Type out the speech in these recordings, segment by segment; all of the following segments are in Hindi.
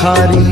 भिखारी।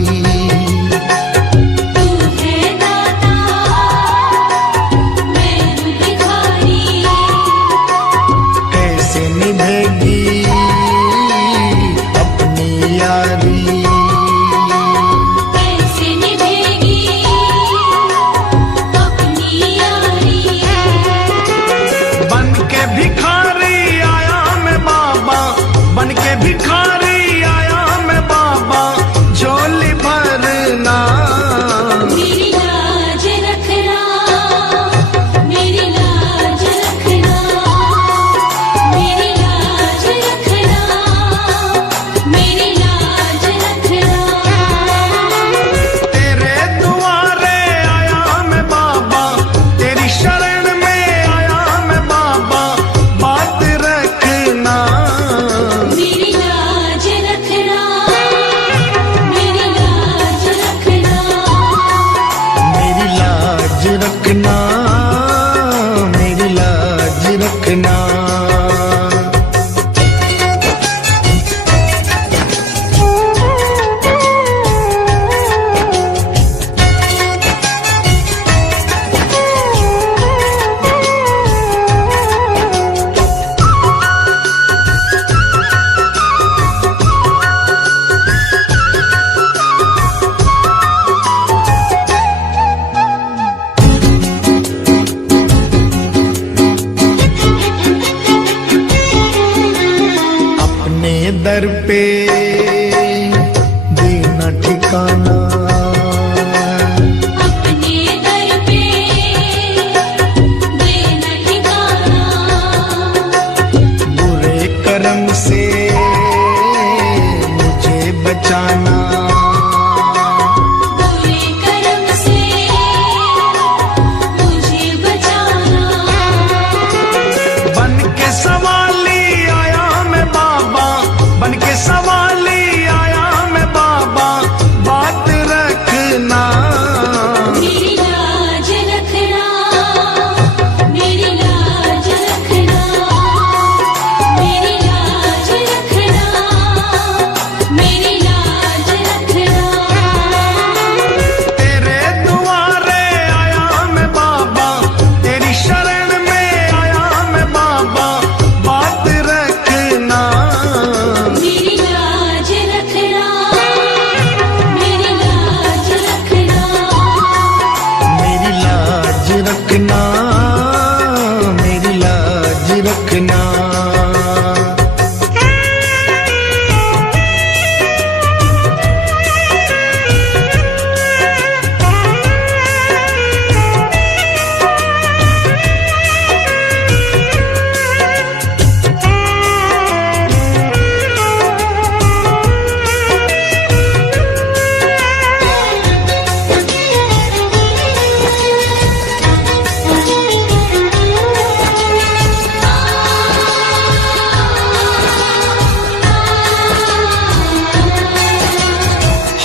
दर पे देना ठिकाना, अपने दर पे देना ठिकाना, बुरे कर्म से मुझे बचाना, बुरे कर्म से मुझे बचाना। बन के सवाली आया मैं बाबा, बन के सवाली आया मैं बाबा, बात रखना, मेरी लाज रखना, मेरी लाज रखना, मेरी लाज रखना, मेरी लाज रखना। तेरे दुआरे आया मैं बाबा, तेरी शरण में आया मैं बाबा, बात रखना, मेरी लाज रखना, मेरी लाज रखना, मेरी लाज रखना, मेरी लाज रखना।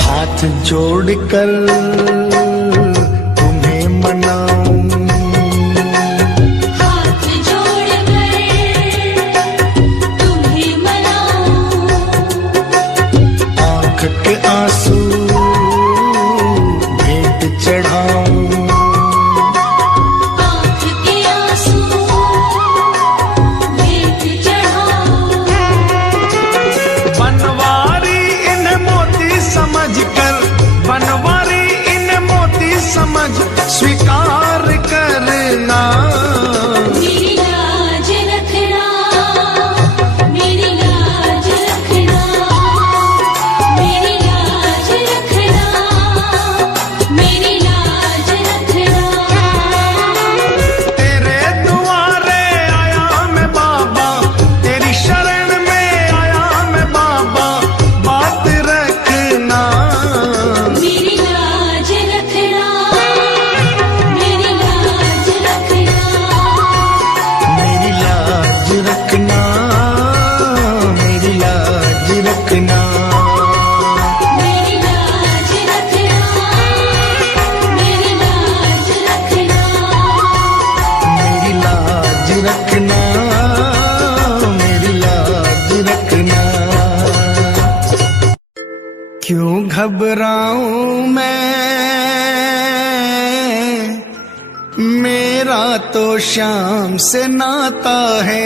हाथ जोड़कर तुम्हें मनाऊं, हाथ जोड़कर तुम्हें मनाऊं, आंख के आंसू भेंट चढ़ाऊं, आँख के आंसू भेंट चढ़ाऊं। बनवारी इन मोती समझकर, बनवारी इन मोती समझ स्वीकार करना, मेरी लाज रखना, मेरी लाज रखना, मेरी लाज क्यों घबराऊं मैं, मेरा तो शाम से नाता है।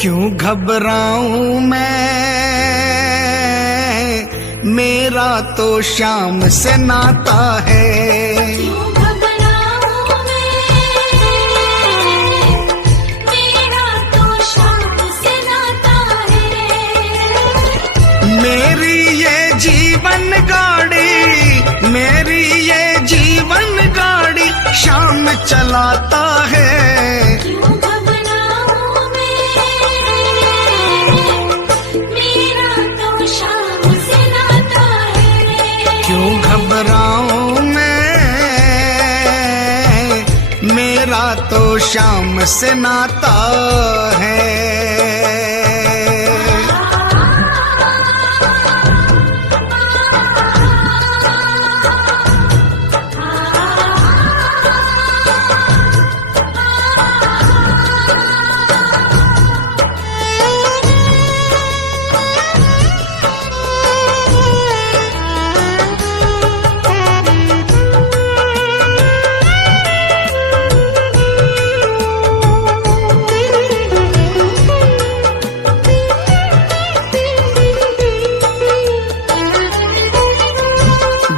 क्यों घबराऊं मैं, मेरा तो शाम से नाता है। क्यों घबराऊं मैं, मेरा तो शाम से नाता है। मेरी ये जीवन गाड़ी, मेरी ये जीवन गाड़ी शाम चलाता है। क्यों घबराऊं मैं, मेरा तो शाम से नाता है। क्यों घबराऊं मैं, मेरा तो शाम से नाता है।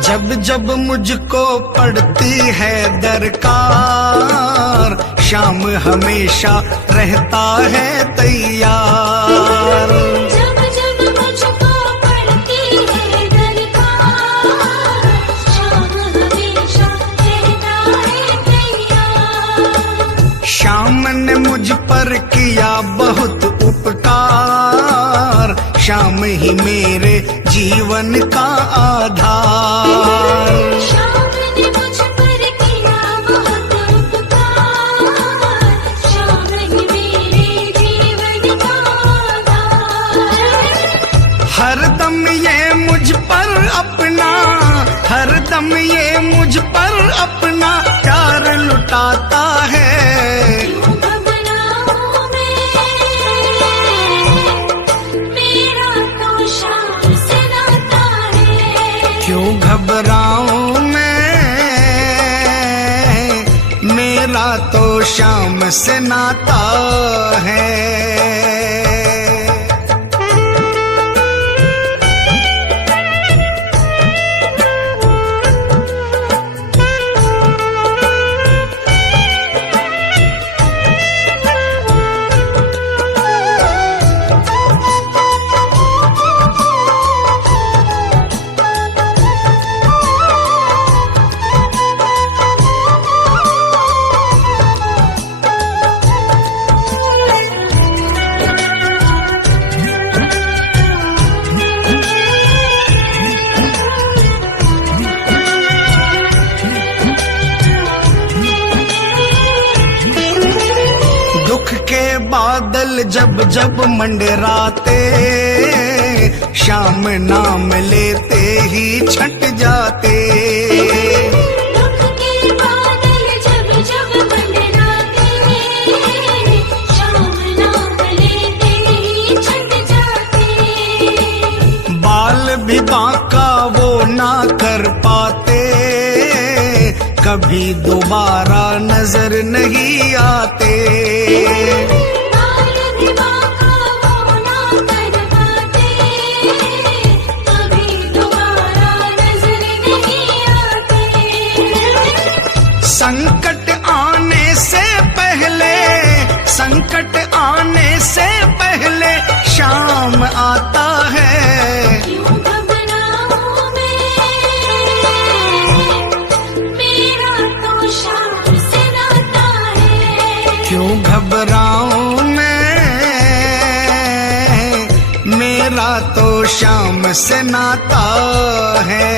जब जब मुझको पड़ती है दरकार, शाम हमेशा रहता है तैयार। जब जब मुझको पड़ती है दरकार, शाम हमेशा रहता है तैयार। शाम ने मुझ पर किया बहुत उपकार, शाम ही मेरे जीवन का आधार। शाम ने मुझ पर किया बहुत उपकार, शाम ही मेरे जीवन का आधार। हरदम ये मुझ पर अपना, हरदम ये मुझ पर अपना प्यार लुटाता है। क्यों घबराऊं मैं, मेरा तो शाम से नाता है। क्यों घबराऊं मैं, मेरा तो शाम से नाता है। दुख के बादल जब जब मंडराते, शाम नाम लेते ही छट जाते। दुख के बादल जब जब मंडराते, शाम नाम लेते ही छट जाते। बाल भी बांका वो ना कर पाते, कभी दोबारा नजर नहीं आते। बाल भी बांका वो ना कर पाते, कभी दोबारा नजर नहीं आते। संकट आने से पहले, संकट आने से पहले शाम आता है। क्यों घबराऊं मैं, मेरा तो शाम से नाता है। क्यों घबराऊं मैं, मेरा तो शाम से नाता है।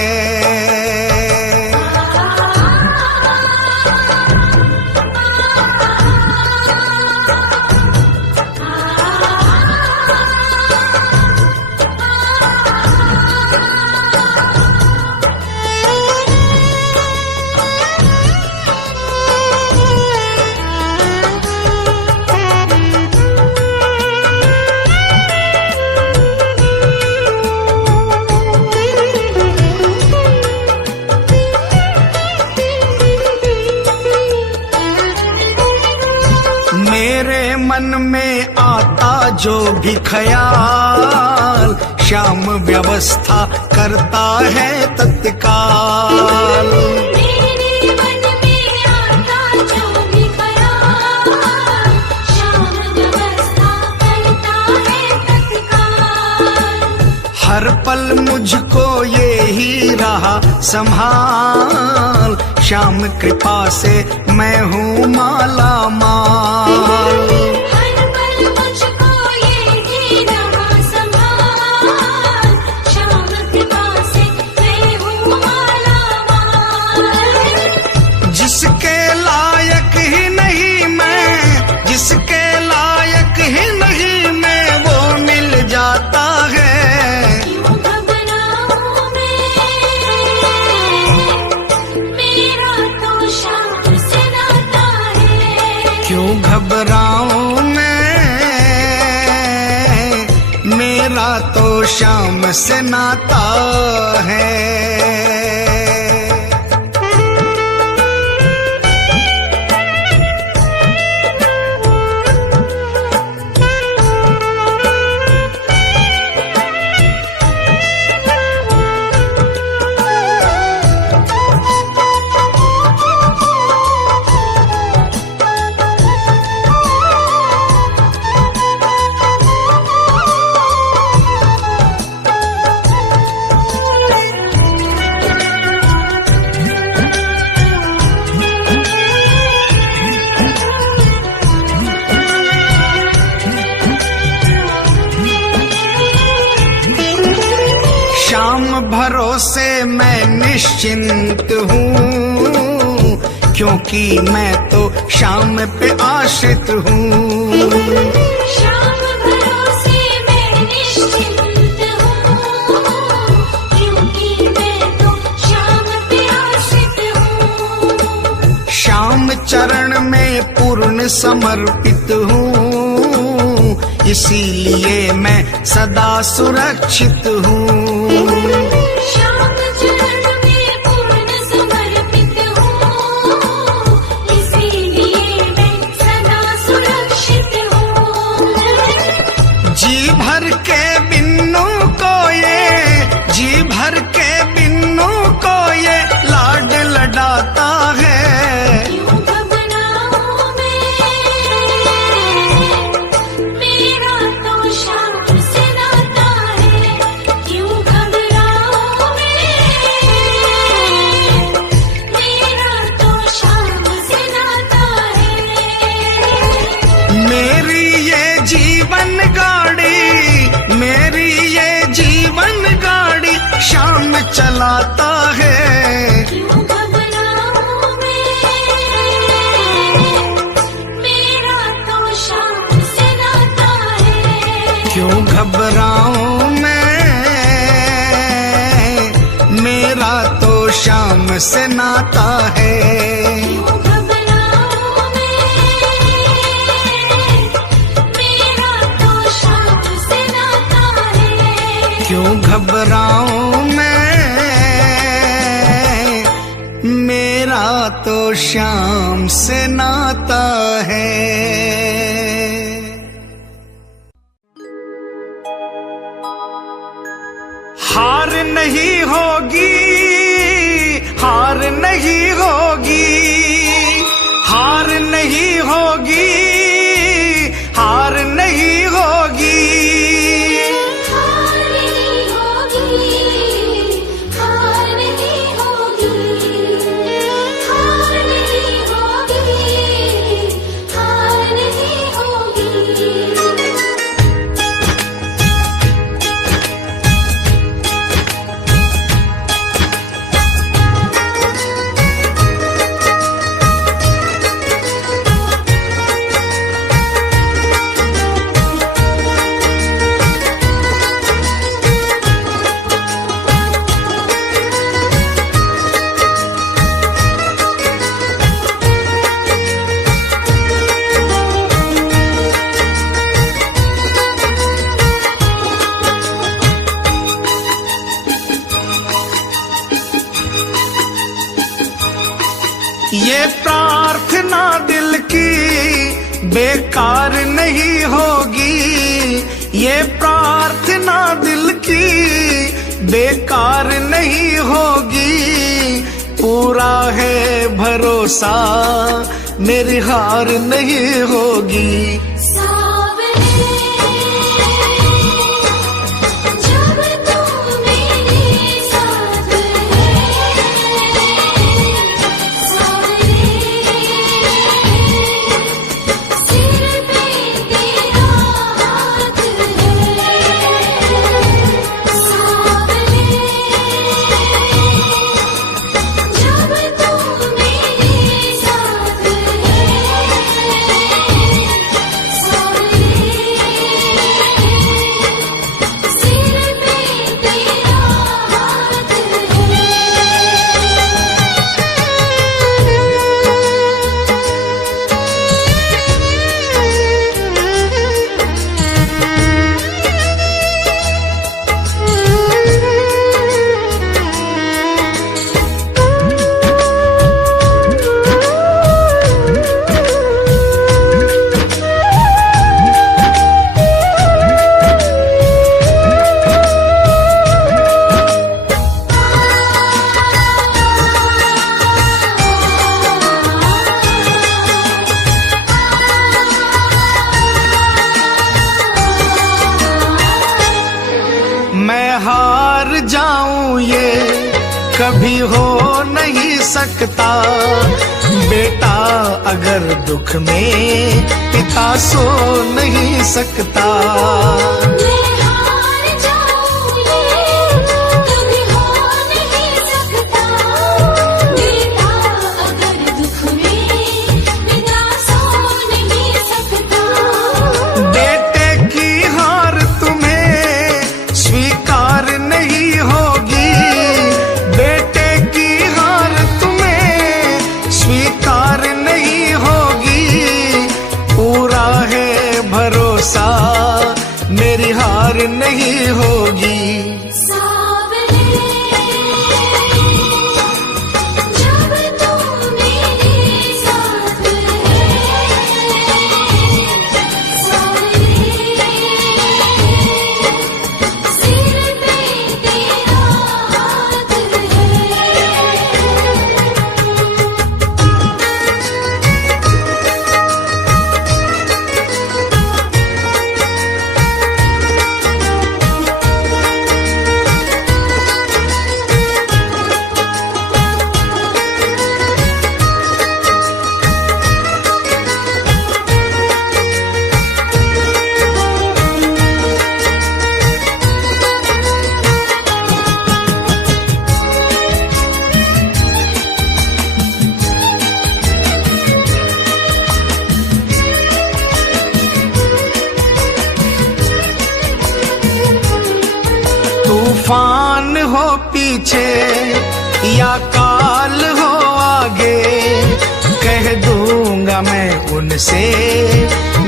मन में आता जो भी ख्याल, श्याम व्यवस्था करता है तत्काल। मेरे मन में आता जो भी ख्याल, श्याम व्यवस्था करता है तत्काल। हर पल मुझको ये ही रहा संभाल, श्याम कृपा से मैं हूँ माला माल। हर पल मुझको ये ही रहा संभाल, श्याम कृपा से मैं हूँ माला माल। जिसके लायक ही नहीं मैं, जिसके लायक ही नहीं मैं, वो मिल जाता है। क्यों घबराऊं मैं, मेरा तो श्याम से नाता है। क्यों घबराऊं मैं, मेरा तो श्याम से नाता है। श्याम भरोसे मैं निश्चिंत हूँ, क्योंकि मैं तो श्याम पे आश्रित हूँ। श्याम भरोसे मैं निश्चिंत हूँ, क्योंकि मैं तो श्याम पे आश्रित हूँ। श्याम चरण में पूर्ण समर्पित हूँ, इसीलिए मैं सदा सुरक्षित हूँ। श्याम चरण में पूर्ण समर्पित हूँ, इसीलिए मैं सदा सुरक्षित हूँ। जी भर के बिन्नू को ये, जी भर के बिन्नू को ये लाड लडाता है। क्यों घबराऊं मैं, मेरा तो श्याम से नाता है। क्यों घबराऊं मैं, मेरा तो श्याम से नाता है। मेरी ये जीवन गाड़ी, मेरी ये जीवन गाड़ी श्याम चलाता है। क्यों घबराऊं मैं, मेरा तो श्याम से नाता है। क्यों घबराऊं मैं, मेरा तो श्याम से नाता है। क्यों घबराऊं मैं, मेरा तो श्याम से नाता है। क्यों घबराऊं मैं, मेरा तो श्याम से नाता है। हार नहीं होगी, हार नहीं होगी, हार नहीं होगी, हार नहीं होगी। हार नहीं होगी, हार नहीं होगी, हार नहीं होगी, हार नहीं होगी। ये प्रार्थना दिल की बेकार नहीं होगी, ये प्रार्थना दिल की बेकार नहीं होगी। पूरा है भरोसा, मेरी हार नहीं होगी। सावरे जब तू मेरे साथ है, सावरे सिर पे तेरा हाथ है, सावरे जब तू मेरे साथ है, सावरे सिर पे तेरा हाथ है। मैं हार जाऊं ये कभी हो नहीं सकता। बेटा अगर दुख में पिता सो नहीं सकता। मैं हार जाऊं ये कभी हो नहीं सकता। बेटा अगर दुख में पिता सो नहीं सकता। बेटे की हार तुम्हें स्वीकार नहीं होगी। बेटे की हार तुम्हें स्वीकार नहीं होगी। पूरा है भरोसा, मेरी हार नहीं होगी। सावरे जब तू मेरे साथ है, सावरे सिर पे तेरा हाथ है। तूफान हो पीछे या काल हो आगे, कह दूंगा मैं उनसे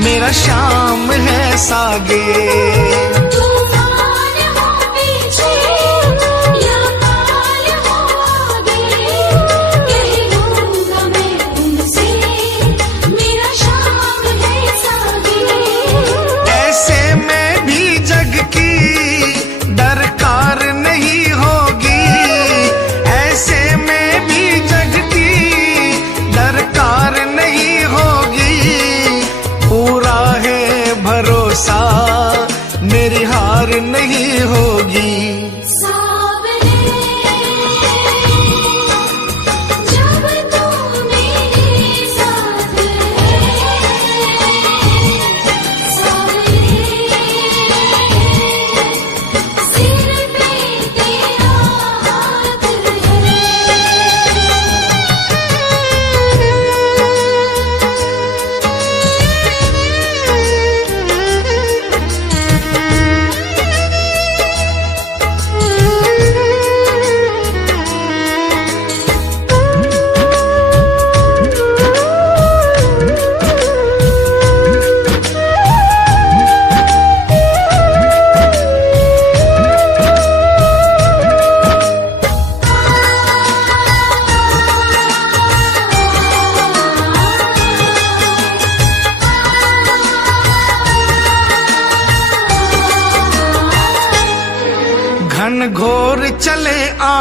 मेरा शाम है सागे। तूफान हो पीछे या काल हो आगे, कह दूंगा मैं उनसे मेरा शाम है सागे। ऐसे में भी जग की दरकार नहीं होगी। ऐसे में भी जग की दरकार नहीं होगी। पूरा है भरोसा, मेरी हार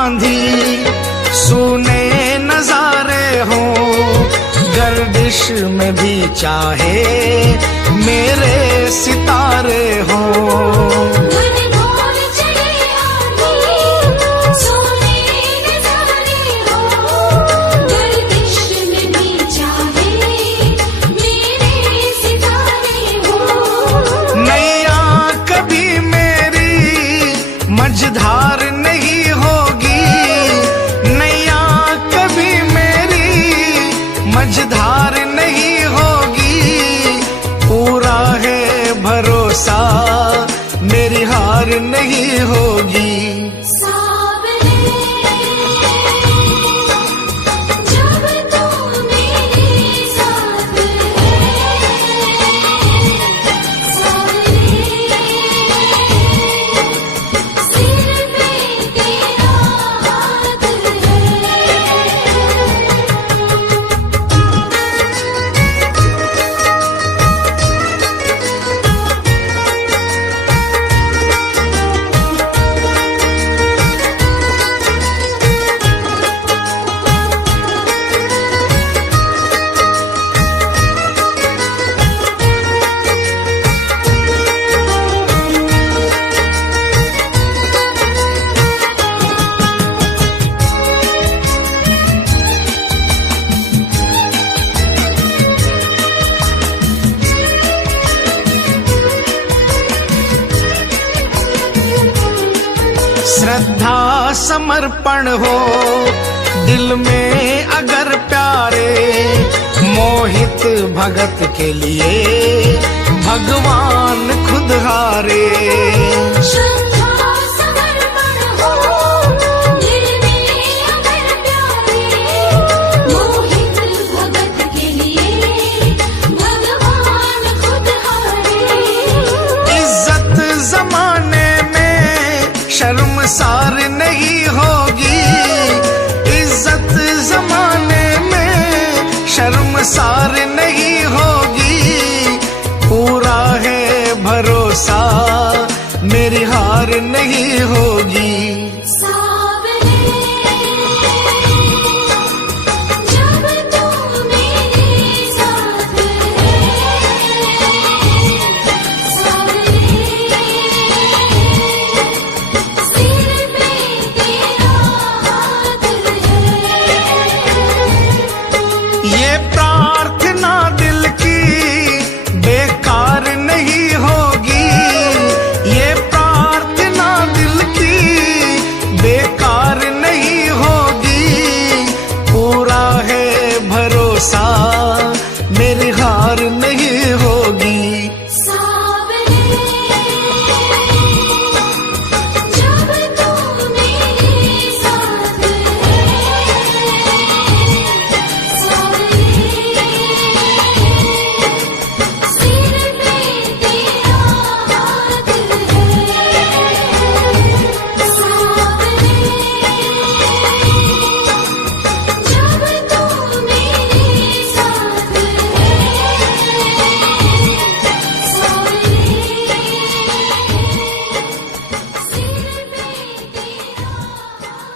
आंधी सुने नजारे हो, गर्दिश में भी चाहे मेरे सितारे हो। घनघोर चले आंधी सोने नजारे हो, गर्दिश में भी चाहे मेरे सितारे हो। नैया कभी मेरी मझधार नहीं होगी, नैया कभी मेरी मझधार नहीं होगी, पूरा है भरोसा मेरी हार नहीं होगी। सावरे जब तू मेरे साथ है, सावरे सिर पे तेरा हाथ है। श्रद्धा समर्पण हो दिल में अगर प्यारे, मोहित भगत के लिए भगवान खुद हारे। श्रद्धा समर्पण हो दिल में अगर प्यारे, मोहित भगत के लिए भगवान खुद हारे। इज्जत जमाने में शर्मसार नहीं होगी, इज्जत जमाने में शर्मसार नहीं होगी, पूरा है भरोसा मेरी हार नहीं होगी। सावरे जब तू मेरे साथ है, सावरे सिर पे तेरा हाथ है। ये प्रार्थना दिल की बेकार नहीं होगी, ये प्रार्थना दिल की बेकार नहीं होगी, पूरा है भरोसा मेरी हार नहीं होगी। सावरे जब तू मेरे साथ है, सावरे सिर पे तेरा हाथ है। सावरे जब तू मेरे साथ है, सावरे सिर पे तेरा हाथ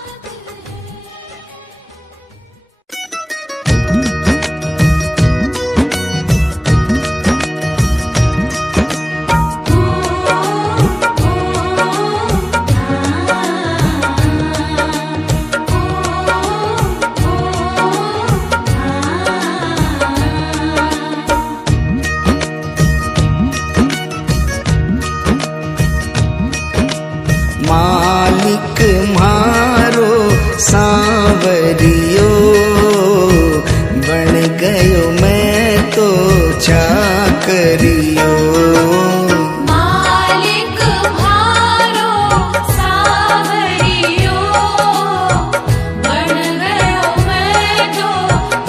मालिक मारो सांवरियो, बन गयो मैं तो चाकरियो। मालिक भारो सावरियो, बन गयो मैं तो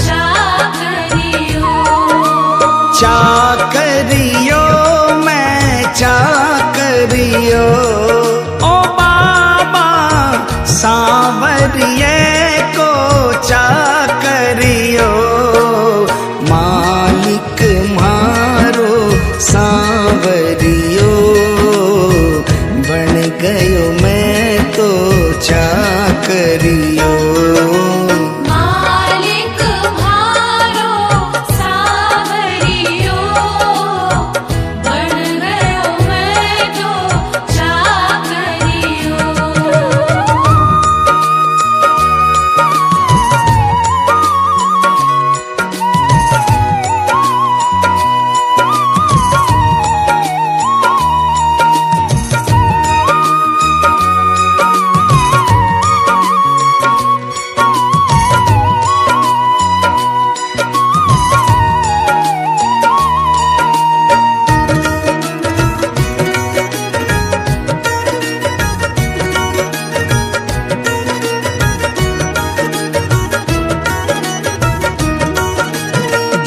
चाकरियो। चाकरियो मैं चाकरियो, ओ बाबा सांवरिये को चाकरियो। मालिक मारो सांवरियो, बन गयो मैं तो चाकरियो।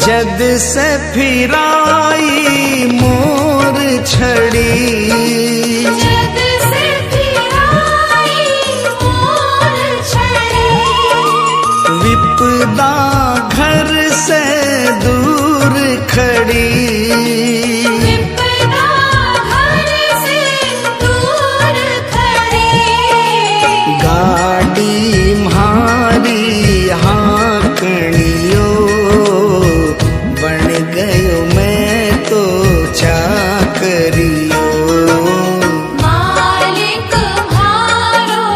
जद से फिराई मोर छड़ी, जद से फिराई मोर छड़ी, विपदा घर से दूर खड़ी, विपदा घर से दूर खड़ी, गाड़ी म्हारी हाँकड़ियो, बन गयो मैं तो चाकरियो। मालिक म्हारो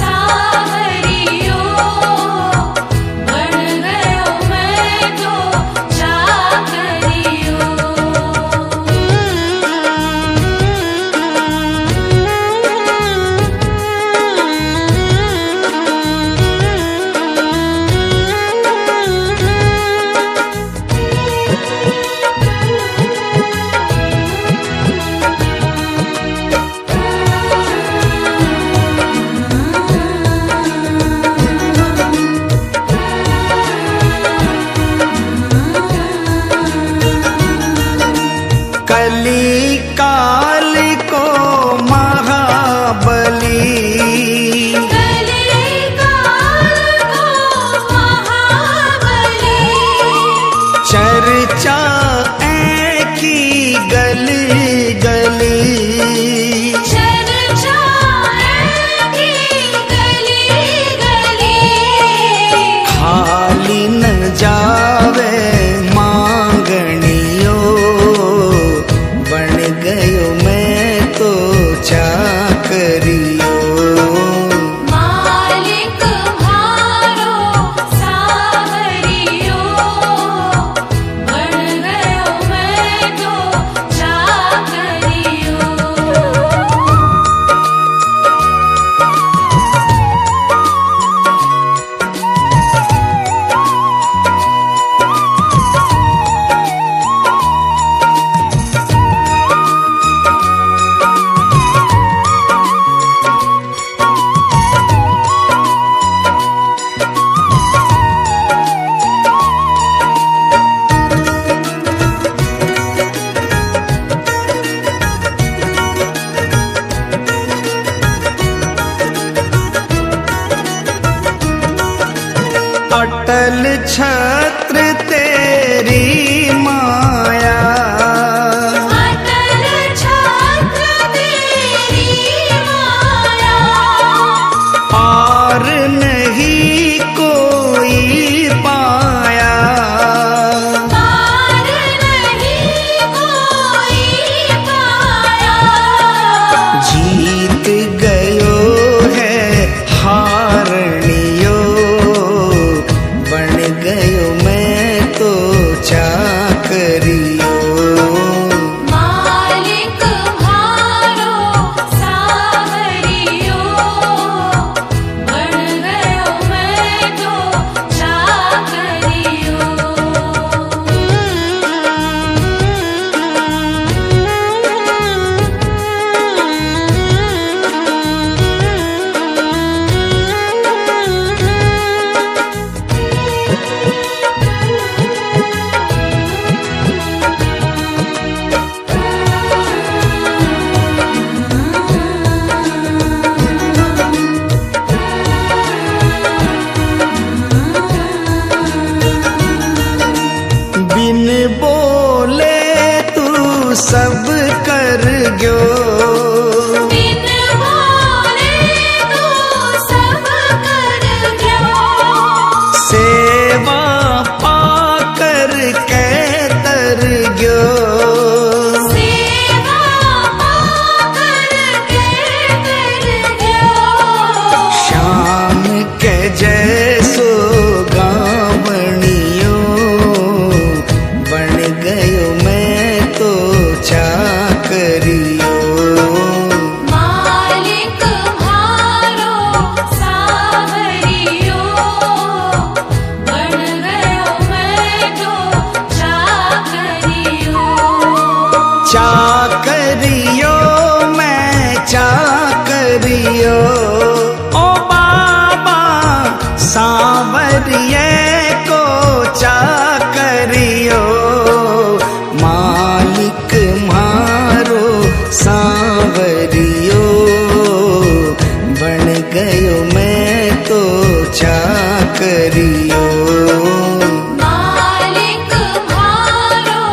सावरियो, बन गयो मैं तो चाकरियो। कली काल को महाबली, कली काल को महाबली, चर्चा की गली गली, चर्चा की गली गली, खाली न जावे मांगनियो, बन गयो मैं तो चाकरियो। मालिक म्हारो सावरियो, बन गयो मैं तो चाकरियो। अटल छत्र तेरी माया, अटल छत्र तेरी माया, और नहीं कोई पाया, पार नहीं कोई पाया, जीत गयो है हारनियो, बन गयो मैं तो चाकरियो। मालिक म्हारो सावरियो, बन गयो मैं तो चाकरियो। बिन बोले तू सब कर गयो, बिन बोले तू सब कर गयो, सेवा पाकर के तर गयो, सेवा पाकर के कर गयो, श्याम के जैसो गावणियो, बन गयो मैं तो चाकरियो। करियो। मालिक म्हारो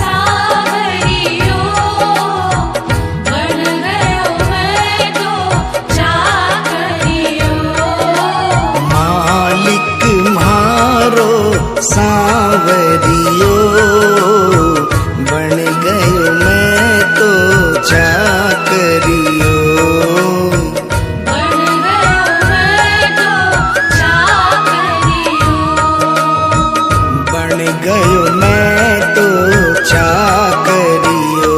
सावरियो, बन गयो मैं तो चाकरियो। मालिक म्हारो सांवरियो, बन गयो मैं तो चाकरियो। बन गयो मैं तो चाकरियो। बन गयो मैं तो चाकरियो।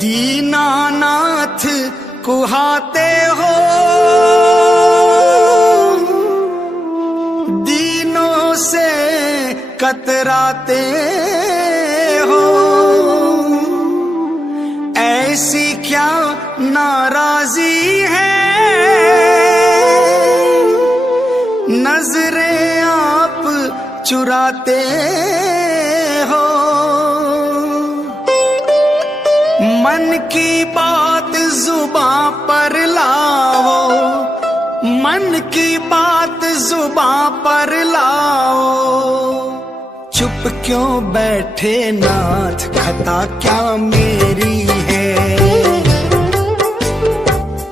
दीनानाथ कुहाते हो, दीनों से कतराते हो। ऐसी क्या नाराजी है, नजरें आप चुराते हो। मन की बात जुबां पर लाओ, मन की बात जुबां पर लाओ। चुप क्यों बैठे नाथ, खता क्या मेरी है।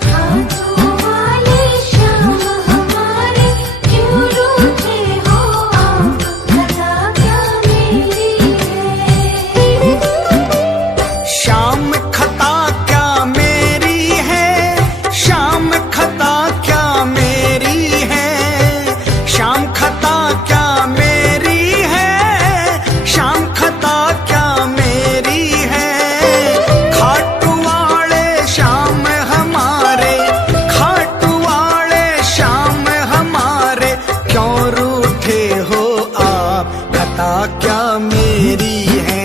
हाथों वाले श्याम हमारे, क्यों रूठे हो आप, खता क्या मेरी है। शाम खता क्या मेरी है, शाम खता क्या मेरी है। शाम खता क्या मेरी है, शाम खता क्या मेरी है। खाटू वाले श्याम हमारे, खाटू वाले श्याम हमारे, क्यों रूठे हो आप, खता क्या मेरी है।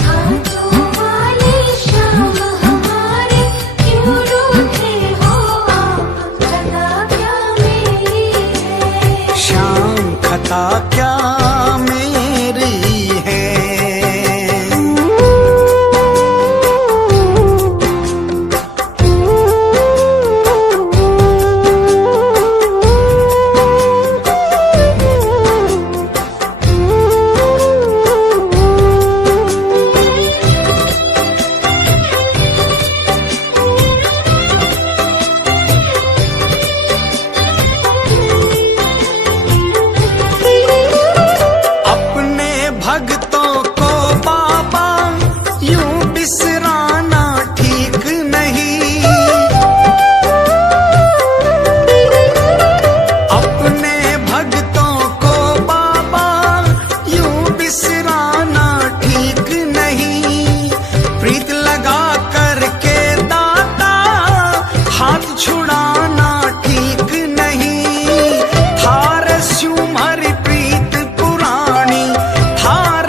हाथों वाले श्याम हमारे, क्यों रूठे हो आप, खता क्या मेरी है। शाम खता क्या मेरी है। अपने भक्तों को बाबा यूं बिसराना ठीक नहीं। अपने भक्तों को बाबा यूं बिसराना ठीक नहीं। प्रीत लगा करके दाता हाथ छुड़ाना ठीक नहीं। थार स्यूं हरी प्रीत पुरानी, थार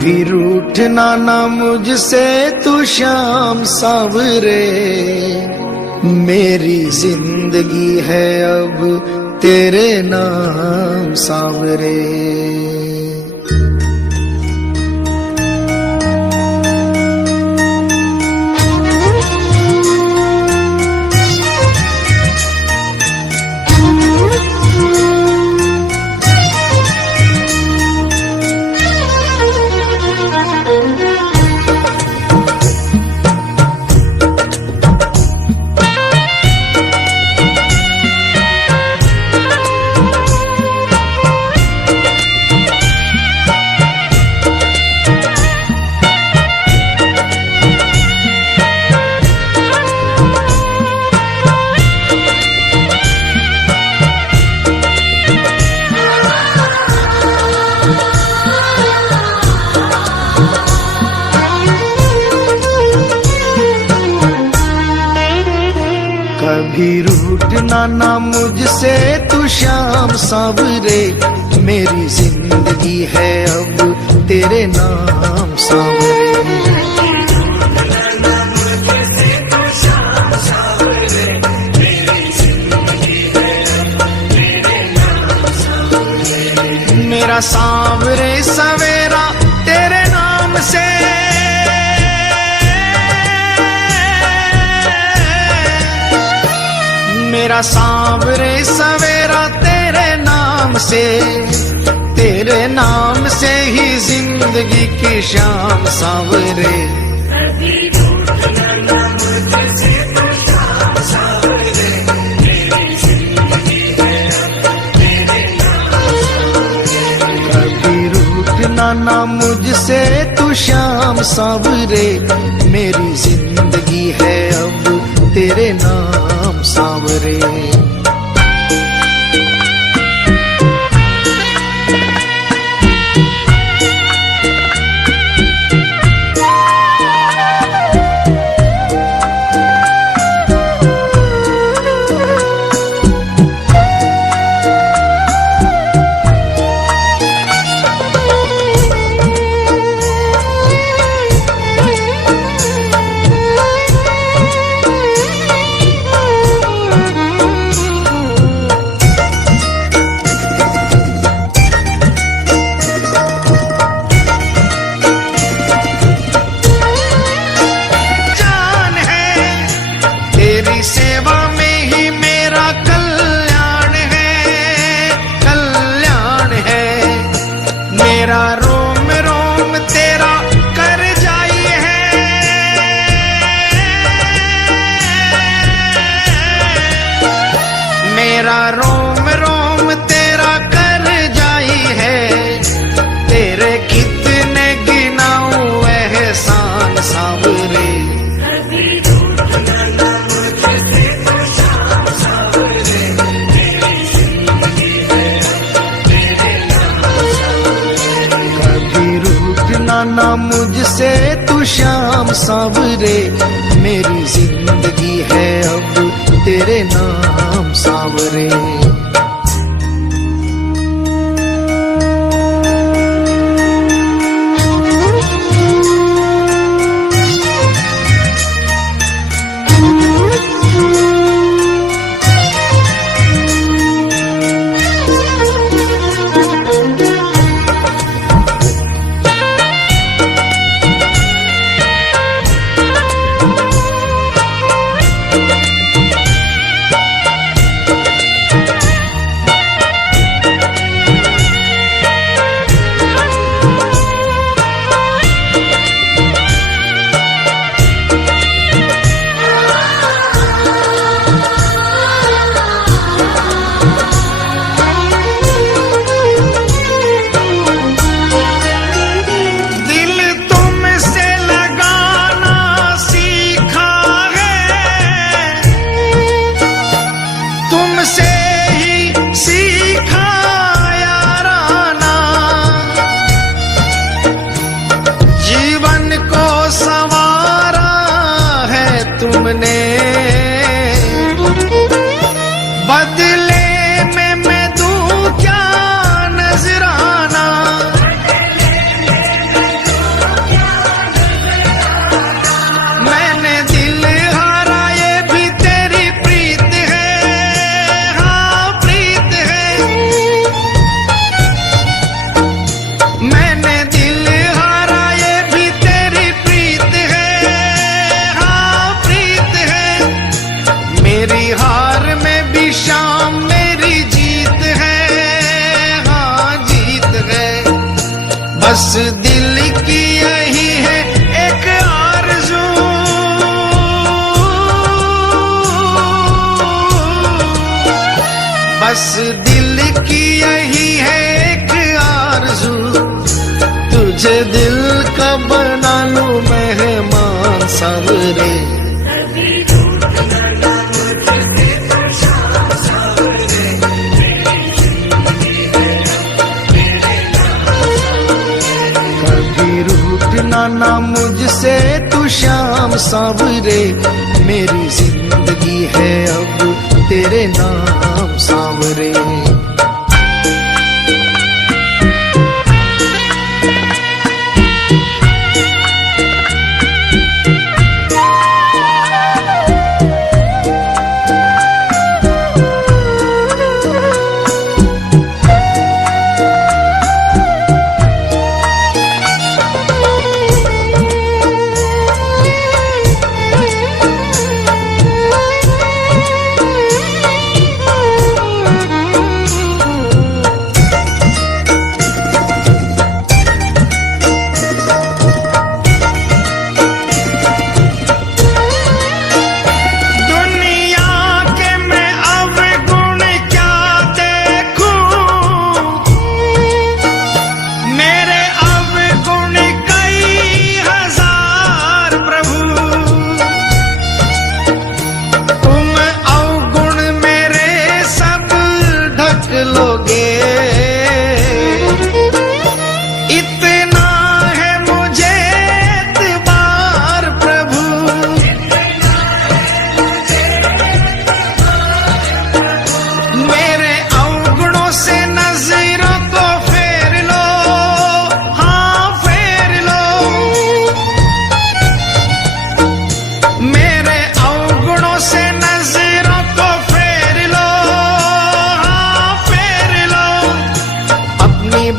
कभी रूठना ना मुझसे तू श्याम सावरे, मेरी जिंदगी है अब तेरे नाम सावरे। कभी रूठना ना मुझसे तू श्याम सावरे, मेरी जिंदगी है अब तेरे नाम सावरे। मेरा सावरे सवेरा तेरे नाम से, मेरा सावरे सवेरा तेरे नाम से, तेरे नाम से ही जिंदगी की शाम सावरे। कभी रूठना ना मुझसे तू श्याम सावरे, मेरी जिंदगी है अब तेरे नाम सावरे। सेवा में ही मेरा कल्याण है, कल्याण है। मेरा रोम रोम तेरा कर जाई है, मेरा रोम रोम तेरा कर जाई है। तेरे कितने गिनाऊं एहसान सावरे, ना मुझसे तू श्याम सावरे, मेरी जिंदगी है अब तेरे नाम सावरे। बस दिल की यही है एक आरज़ू, बस दिल की यही है एक आरज़ू, तुझे दिल का बना लूं मेहमान सावरे। ना मुझसे तू श्याम सावरे, मेरी जिंदगी है अब तेरे नाम सावरे।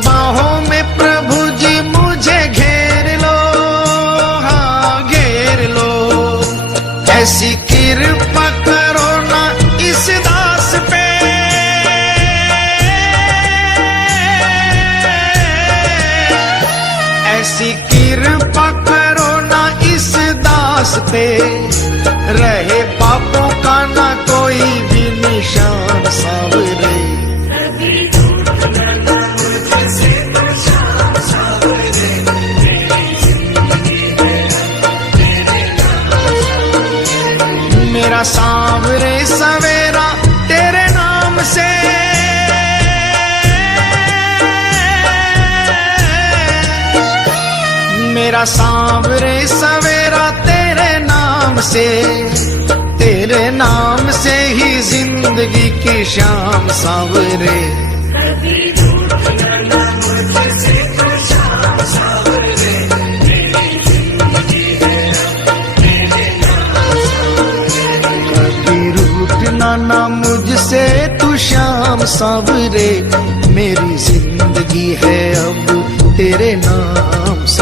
बाहों में प्रभु जी मुझे घेर लो, हाँ घेर लो। ऐसी कृपा करो ना इस दास पे, ऐसी कृपा करो ना इस दास पे, रहे पापों का ना कोई भी निशान सावरे। मेरा सांवरे सवेरा तेरे नाम से, मेरा सांवरे सवेरा तेरे नाम से, तेरे नाम से ही जिंदगी की शाम सांवरे। ना मुझसे तू श्याम सावरे, मेरी जिंदगी है अब तेरे नाम।